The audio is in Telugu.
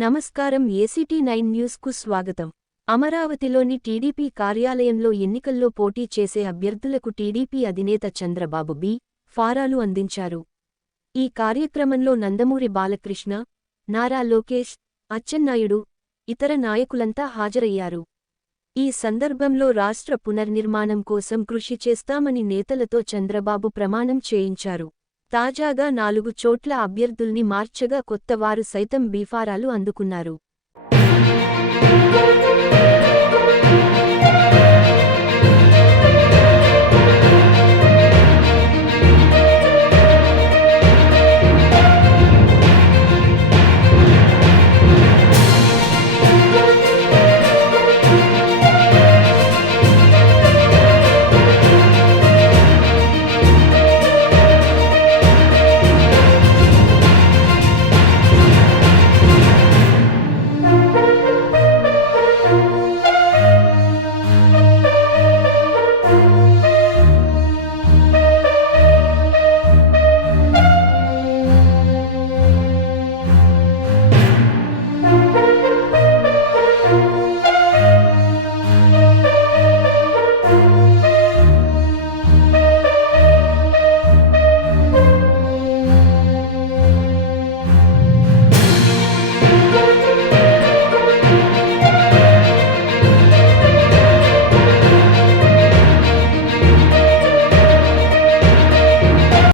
నమస్కారం. ఏసీటీ9 న్యూస్కు స్వాగతం. అమరావతిలోని టీడీపీ కార్యాలయంలో ఎన్నికల్లో పోటీ చేసే అభ్యర్థులకు టీడీపీ అధినేత చంద్రబాబు ఫారాలు అందించారు. ఈ కార్యక్రమంలో నందమూరి బాలకృష్ణ, నారా లోకేష్, అచ్చెన్నాయుడు, ఇతర నాయకులంతా హాజరయ్యారు. ఈ సందర్భంలో రాష్ట్ర పునర్నిర్మాణం కోసం కృషి చేస్తామని నేతలతో చంద్రబాబు ప్రమాణం చేయించారు. తాజాగా 4 చోట్ల అభ్యర్థుల్ని మార్చగా కొత్తవారు సైతం బీఫారాలు అందుకున్నారు.